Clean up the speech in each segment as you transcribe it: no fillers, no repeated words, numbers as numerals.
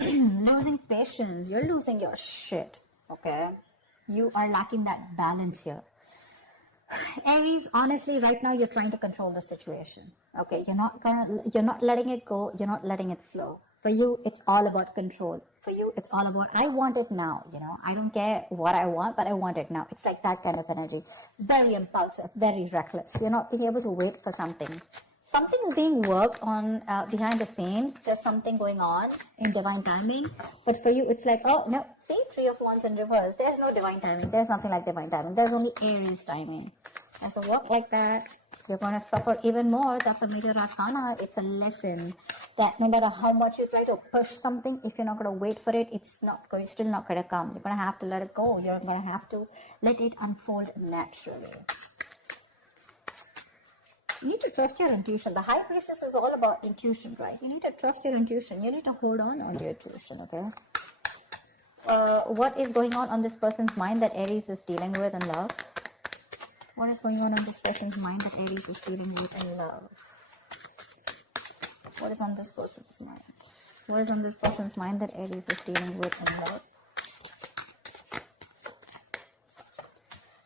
Losing patience. You're losing your shit. Okay? You are lacking that balance here. Aries, honestly, right now you're trying to control the situation. Okay, you're not letting it go. You're not letting it flow. For you, it's all about control. For you, it's all about, I want it now. I don't care what I want, but I want it now. It's like that kind of energy. Very impulsive, very reckless. You're not being able to wait for something. Something is being worked on behind the scenes. There's something going on in divine timing. But for you, it's like, oh, no. See, 3 of Wands in reverse. There's no divine timing. There's nothing like divine timing. There's only Aries timing. And so work like that. You're going to suffer even more. That's a major arcana. It's a lesson that no matter how much you try to push something, if you're not going to wait for it, it's still not going to come. You're going to have to let it go. You're going to have to let it unfold naturally. You need to trust your intuition. The High Priestess is all about intuition, right? You need to trust your intuition. You need to hold on to your intuition, okay? What is going on this person's mind that Aries is dealing with in love? What is going on this person's mind that Aries is dealing with in love? What is on this person's mind? What is on this person's mind that Aries is dealing with in love?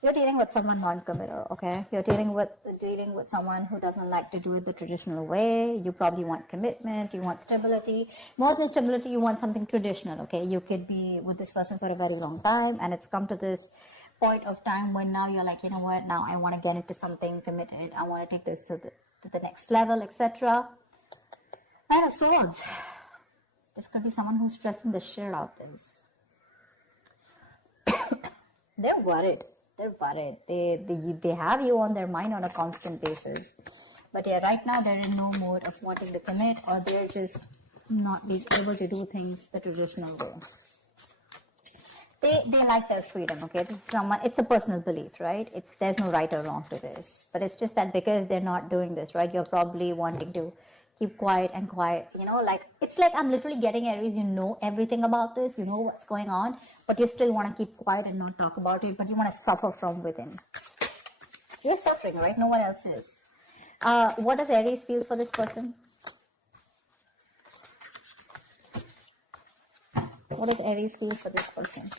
You're dealing with someone non-committal, okay? You're dealing with someone who doesn't like to do it the traditional way. You probably want commitment, you want stability. More than stability, you want something traditional, okay? You could be with this person for a very long time, and it's come to this point of time when now you're like, you know what, now I want to get into something committed. I want to take this to the next level, etc. Knight of Swords. This could be someone who's stressing the shit out of this. They're worried. They're worried. They have you on their mind on a constant basis. But yeah, right now they're in no mode of wanting to commit, or they're just not being able to do things the traditional way. They like their freedom, okay? It's a personal belief, right? There's no right or wrong to this. But it's just that because they're not doing this, right? You're probably wanting to keep quiet, it's like I'm literally getting Aries, you know everything about this, you know what's going on, but you still want to keep quiet and not talk about it, but you want to suffer from within. You're suffering, right? No one else is. What does Aries feel for this person? What does Aries feel for this person?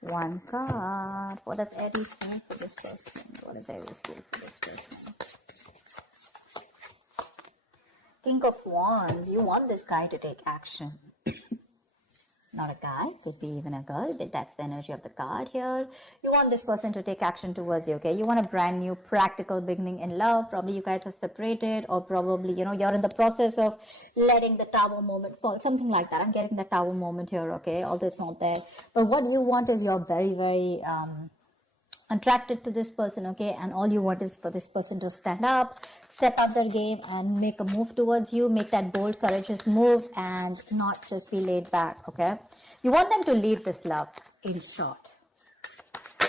One card. What does Aries feel for this person? What does Aries feel for this person? King of Wands. You want this guy to take action. Not a guy, could be even a girl, but that's the energy of the card here. You want this person to take action towards you, okay? You want a brand new practical beginning in love. Probably you guys have separated, or probably, you're in the process of letting the tower moment fall. Something like that. I'm getting the tower moment here, okay? Although it's not there. But what you want is you're very, very attracted to this person, okay? And all you want is for this person to stand up, step up their game, and make a move towards you, make that bold, courageous move, and not just be laid back, okay? You want them to lead this love, in short.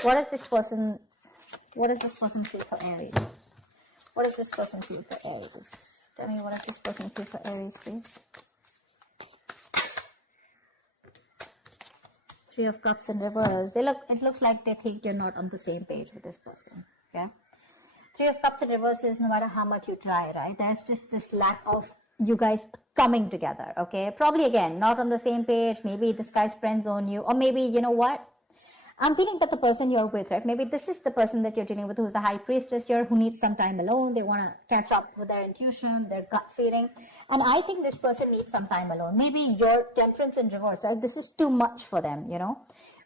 What does this person feel for Aries? What does this person feel for Aries? Tell me, what does this person feel for Aries, please? 3 of Cups in reverse. It looks like they think you're not on the same page with this person, okay? 3 of Cups in reverse is no matter how much you try, right? There's just this lack of you guys coming together, okay? Probably, again, not on the same page. Maybe this guy's friend zone you, or maybe, you know what? I'm feeling that the person you're with, right? Maybe this is the person that you're dealing with who's the High Priestess here, who needs some time alone. They want to catch up with their intuition, their gut feeling. And I think this person needs some time alone. Maybe your Temperance in reverse, right? This is too much for them,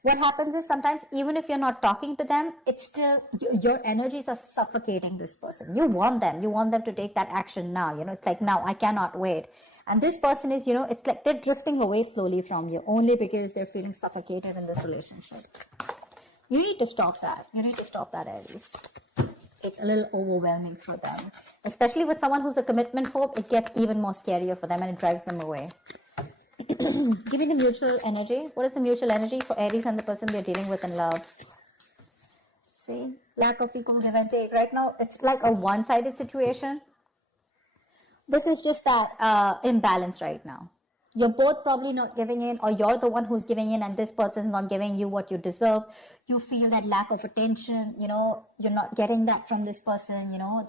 What happens is sometimes, even if you're not talking to them, it's still, your energies are suffocating this person. You want them to take that action now. It's like, now, I cannot wait. And this person is, it's like they're drifting away slowly from you, only because they're feeling suffocated in this relationship. You need to stop that. You need to stop that, Aries. It's a little overwhelming for them. Especially with someone who's a commitment phobe, it gets even more scarier for them, and it drives them away. Give me the mutual energy. What is the mutual energy for Aries and the person they're dealing with in love? See? Lack of equal give and take. Right now, it's like a one-sided situation. This is just that imbalance right now. You're both probably not giving in, or you're the one who's giving in and this person's not giving you what you deserve. you feel that lack of attention, you know, you're not getting that from this person, you know,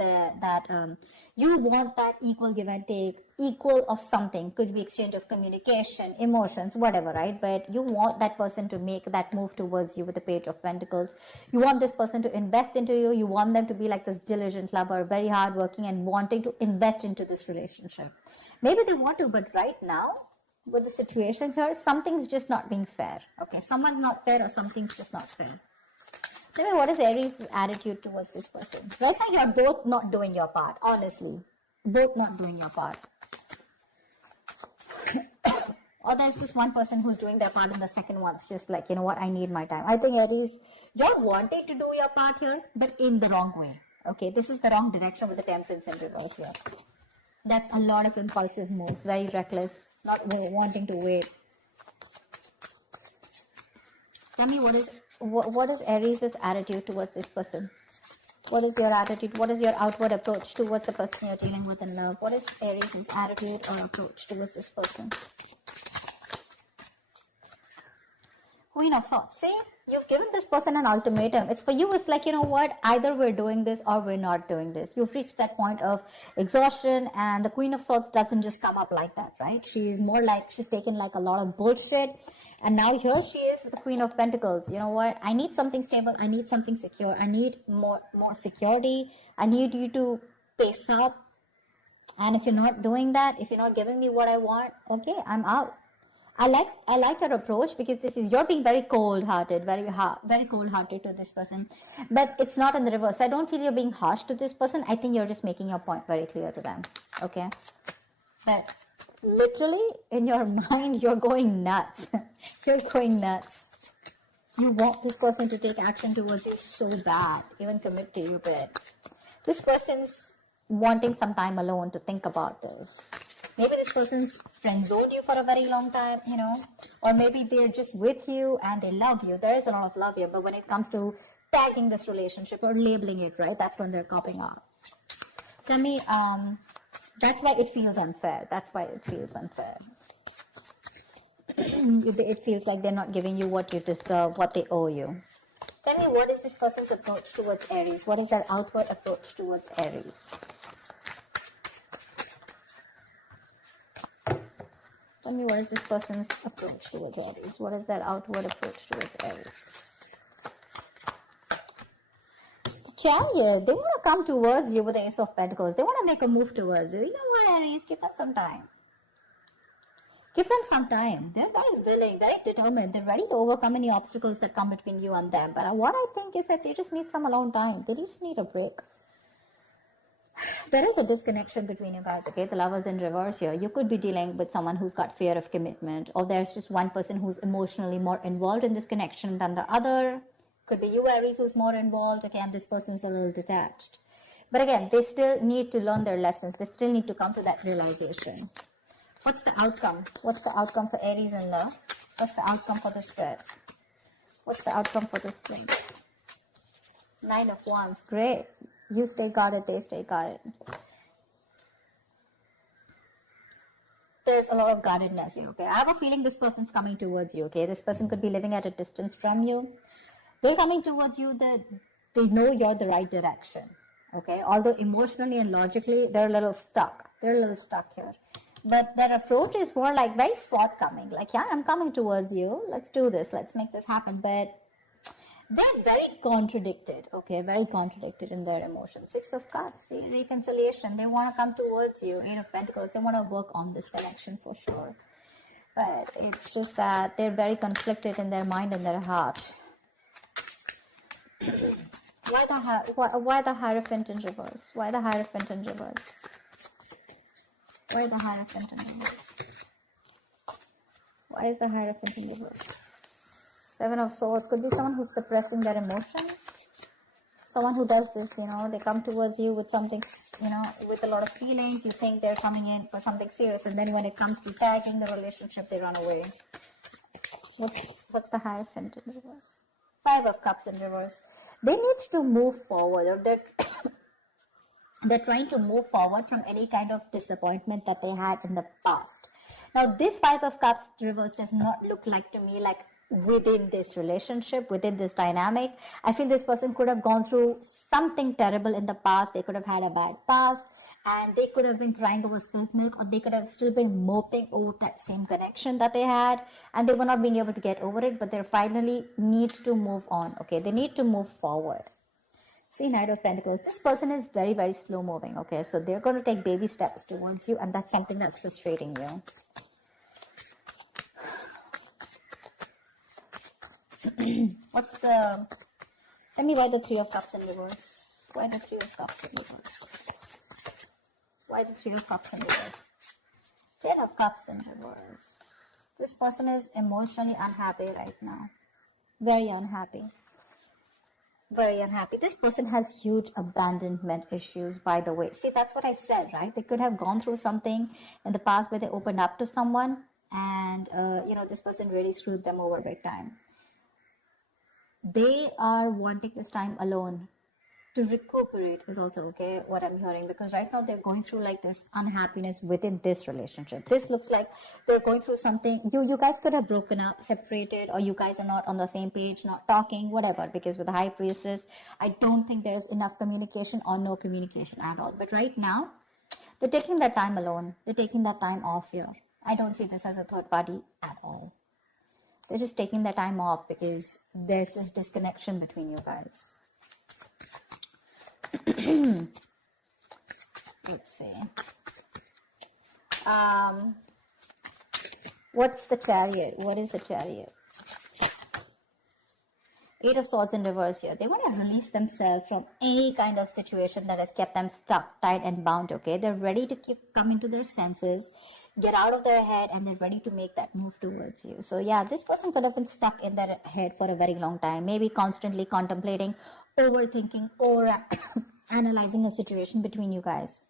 you want that equal give and take, equal of something, could be exchange of communication, emotions, whatever, right? But you want that person to make that move towards you with the Page of Pentacles. You want this person to invest into you. You want them to be like this diligent lover, very hardworking and wanting to invest into this relationship. Maybe they want to, but right now, with the situation here, something's just not being fair. Okay, someone's not fair or something's just not fair. Tell me, what is Aries' attitude towards this person? Right now, you're both not doing your part, honestly. Both not doing your part. Or there's just one person who's doing their part and the second one's just like, you know what, I need my time. I think Aries, you're wanting to do your part here, but in the wrong way. Okay, this is the wrong direction with the Temperance in reverse here. That's a lot of impulsive moves, very reckless, not wanting to wait. Tell me, what is Aries' attitude towards this person? What is your attitude? What is your outward approach towards the person you're dealing with in love? What is Aries' attitude or approach towards this person? Queen of Swords. See, you've given this person an ultimatum. It's for you. It's like, you know what? Either we're doing this or we're not doing this. You've reached that point of exhaustion, and the Queen of Swords doesn't just come up like that, right? She's more like, she's taken like a lot of bullshit. And now here she is with the Queen of Pentacles. You know what? I need something stable. I need something secure. I need more security. I need you to pace up. And if you're not doing that, if you're not giving me what I want, okay, I'm out. I like your approach, because this is, you're being very cold-hearted, very cold-hearted to this person. But it's not in the reverse. I don't feel you're being harsh to this person. I think you're just making your point very clear to them. Okay? But literally, in your mind, you're going nuts. You're going nuts. You want this person to take action towards you so bad, even commit to you, but this person's wanting some time alone to think about this. Maybe this person's friend-zoned you for a very long time, you know, or maybe they're just with you and they love you. There is a lot of love here, but when it comes to tagging this relationship or labeling it, right, that's when they're copping out. Tell me, that's why it feels unfair. That's why it feels unfair. It feels like they're not giving you what you deserve, what they owe you. Tell me, what is this person's approach towards Aries? What is their outward approach towards Aries? Tell me, what is this person's approach towards Aries? What is their outward approach towards Aries? The Chariot, they want to come towards you with the Ace of Pentacles. They want to make a move towards you. You know what, Aries? Give them some time. Give them some time. They're very willing, very determined. They're ready to overcome any obstacles that come between you and them. But what I think is that they just need some alone time. They just need a break. There is a disconnection between you guys, okay? The Lovers in reverse here. You could be dealing with someone who's got fear of commitment, or there's just one person who's emotionally more involved in this connection than the other. Could be you, Aries, who's more involved, okay, and this person's a little detached. But again, they still need to learn their lessons. They still need to come to that realization. What's the outcome? What's the outcome for Aries in love? What's the outcome for the spread? What's the outcome for the spread? 9 of Wands. Great. You stay guarded, they stay guarded. There's a lot of guardedness here, okay? I have a feeling this person's coming towards you, okay? This person could be living at a distance from you. They're coming towards you, they know you're the right direction, okay? Although emotionally and logically, they're a little stuck. They're a little stuck here. But their approach is more like very forthcoming. Like, yeah, I'm coming towards you. Let's do this. Let's make this happen. But they're very contradicted, okay? Very contradicted in their emotions. 6 of Cups, see, reconciliation. They want to come towards you. 8 of Pentacles, they want to work on this connection for sure. But it's just that they're very conflicted in their mind and their heart. Why the Hierophant in reverse? Why the Hierophant in reverse? Why the Hierophant in reverse? Why is the Hierophant in reverse? 7 of Swords. Could be someone who's suppressing their emotions. Someone who does this, you know, they come towards you with something, you know, with a lot of feelings. You think they're coming in for something serious, and then when it comes to tagging the relationship, they run away. What's the Hierophant in reverse? 5 of Cups in reverse. They need to move forward, or they're trying to move forward from any kind of disappointment that they had in the past. Now, this 5 of Cups reverse does not look like to me like within this relationship, within this dynamic. I feel this person could have gone through something terrible in the past. They could have had a bad past, and they could have been crying over spilled milk, or they could have still been moping over that same connection that they had, and they were not being able to get over it, but they finally need to move on. Okay, they need to move forward. See, Knight of Pentacles. This person is very, very slow moving. Okay, so they're going to take baby steps towards you, and that's something that's frustrating you. Let me write the Three of Cups in reverse. Why the Three of Cups in reverse? Why the Three of Cups in reverse? Ten of Cups in reverse. This person is emotionally unhappy right now. Very unhappy. Very unhappy. This person has huge abandonment issues, by the way. See, that's what I said, right? They could have gone through something in the past where they opened up to someone, and, this person really screwed them over big time. They are wanting this time alone to recuperate is also okay, what I'm hearing, because right now they're going through like this unhappiness within this relationship. This looks like they're going through something. You guys could have broken up, separated, or you guys are not on the same page, not talking, whatever, because with the High Priestess, I don't think there's enough communication or no communication at all. But right now, they're taking that time alone. They're taking that time off here. I don't see this as a third party at all. They're just taking that time off because there's this disconnection between you guys. Let's see. What's the Chariot? What is the Chariot? Eight of Swords in reverse here. They want to release themselves from any kind of situation that has kept them stuck, tied and bound, okay? They're ready to come into their senses, get out of their head, and they're ready to make that move towards you. So yeah, this person could have been stuck in their head for a very long time, maybe constantly contemplating, overthinking, or analyzing a situation between you guys.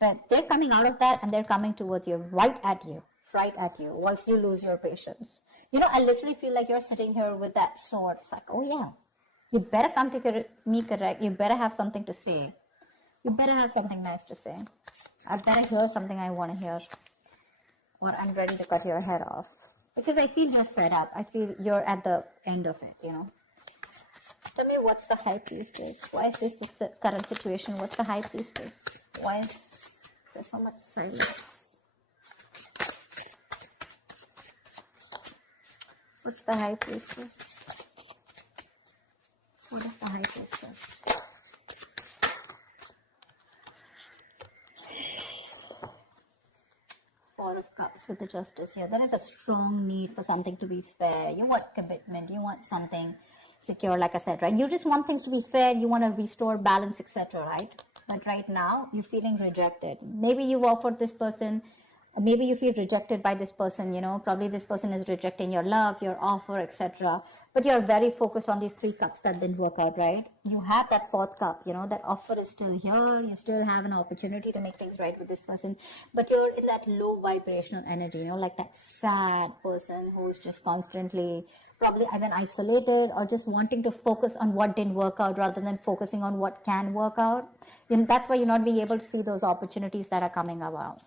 But they're coming out of that, and they're coming towards you, right at you, once you lose your patience. I literally feel like you're sitting here with that sword. It's like, oh yeah, you better come to me correct. You better have something to say. You better have something nice to say. I better hear something I want to hear, or I'm ready to cut your head off. Because I feel you're fed up. I feel you're at the end of it, Tell me, what's the High Priestess? Why is this the current situation? What's the High Priestess? Why is there so much silence? What's the High Priestess? What is the High Priestess? Four of Cups with the Justice here. There is a strong need for something to be fair. You want commitment. You want something secure, like I said, right? You just want things to be fair. You want to restore balance, etc., right? But right now, you're feeling rejected. Maybe you've offered this person, maybe you feel rejected by this person, probably this person is rejecting your love, your offer, etc. But you're very focused on these 3 cups that didn't work out, right? You have that 4th cup, that offer is still here. You still have an opportunity to make things right with this person, but you're in that low vibrational energy, like that sad person who's just constantly probably even isolated, or just wanting to focus on what didn't work out rather than focusing on what can work out. That's why you're not being able to see those opportunities that are coming about,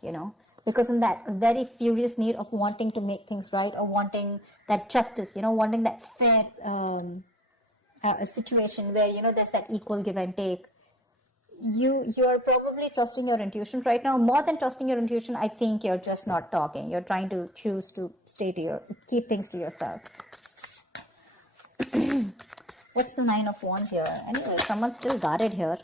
because in that very furious need of wanting to make things right, or wanting that justice, wanting that fair situation where, there's that equal give and take. You're probably trusting your intuition right now. More than trusting your intuition, I think you're just not talking. You're trying to choose to keep things to yourself. What's the Nine of Wands here? Anyway, someone's still guarded here.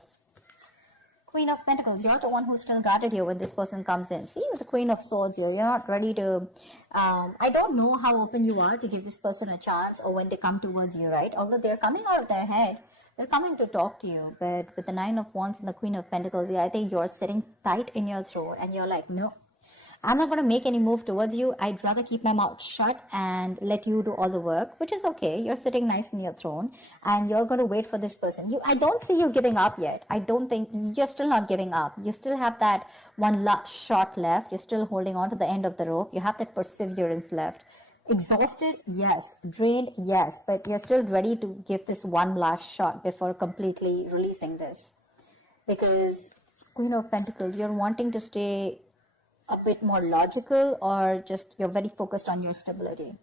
Queen of Pentacles, you're the one who's still guarded here when this person comes in. See, with the Queen of Swords here, you're not ready to, I don't know how open you are to give this person a chance, or when they come towards you, right? Although they're coming out of their head, they're coming to talk to you. But with the Nine of Wands and the Queen of Pentacles, yeah, I think you're sitting tight in your throat, and you're like, no, I'm not going to make any move towards you. I'd rather keep my mouth shut and let you do all the work, which is okay. You're sitting nice in your throne, and you're going to wait for this person. I don't see you giving up yet. I don't think you're still not giving up. You still have that one last shot left. You're still holding on to the end of the rope. You have that perseverance left. Exhausted? Yes. Drained? Yes. But you're still ready to give this one last shot before completely releasing this. Because Queen of Pentacles, you're wanting to stay a bit more logical, or just you're very focused on your stability.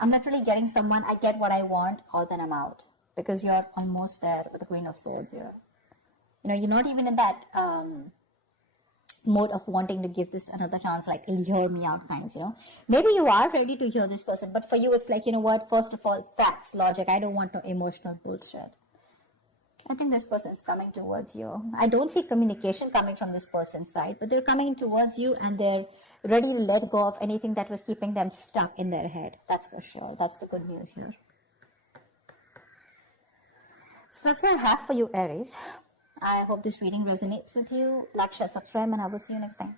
I'm not really getting someone, I get what I want, or then I'm out. Because you're almost there with the Queen of Swords here. You know, you're not even in that mode of wanting to give this another chance, like hear me out kinds, you know. Maybe you are ready to hear this person, but for you it's like, you know what, first of all, facts, logic. I don't want no emotional bullshit. I think this person is coming towards you. I don't see communication coming from this person's side, but they're coming towards you and they're ready to let go of anything that was keeping them stuck in their head. That's for sure. That's the good news here. So that's what I have for you, Aries. I hope this reading resonates with you. Like, share, subscribe, and I will see you next time.